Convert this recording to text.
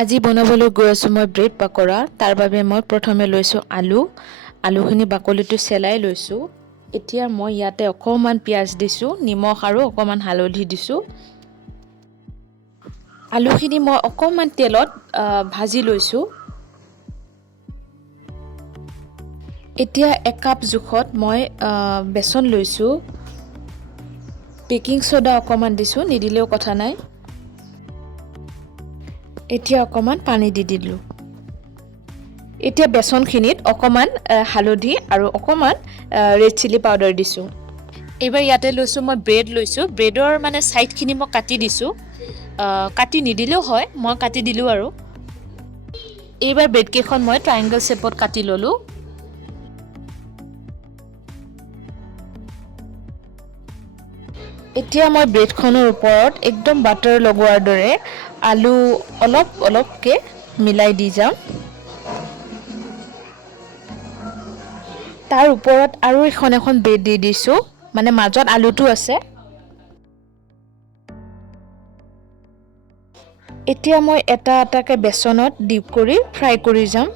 আজি বনাবলৈ গৈ আছোঁ মই ব্ৰেড পাকৰা। তাৰ বাবে মই প্ৰথমে লৈছোঁ আলুখিনি বাকলিটো চেলাই লৈছোঁ। এতিয়া মই ইয়াতে অকণমান পিঁয়াজ দিছোঁ, নিমখ আৰু অকণমান হালধি দিছোঁ। আলুখিনি মই অকণমান তেলত ভাজি লৈছোঁ। এতিয়া 1 কাপ জোখত মই বেচন লৈছোঁ। বেকিং ছ'ডা অকণমান দিছোঁ, নিদিলেও কথা নাই। এতিয়া অকণমান পানী দি দিলোঁ। এতিয়া বেচনখিনিত অকণমান হালধি আৰু অকণমান ৰেড চিলি পাউডাৰ দিছোঁ। এইবাৰ ইয়াতে লৈছোঁ মই ব্ৰেড লৈছোঁ। ব্ৰেডৰ মানে ছাইডখিনি মই কাটি দিছোঁ। কাটি নিদিলেও হয়, মই কাটি দিলোঁ আৰু। এইবাৰ ব্ৰেডকেইখন মই ট্ৰায়েংগল শ্বেপত কাটি ল'লোঁ। এতিয়া মই ব্ৰেডখনৰ ওপৰত একদম বাটাৰ লগোৱাৰ দৰে আলু অলপ অলপকৈ মিলাই দি যাম। তাৰ ওপৰত আৰু এখন ব্ৰেড দি দিছোঁ, মানে মাজত আলুটো আছে। এতিয়া মই এটা এটাকৈ বেচনত ডিপ কৰি ফ্ৰাই কৰি যাম।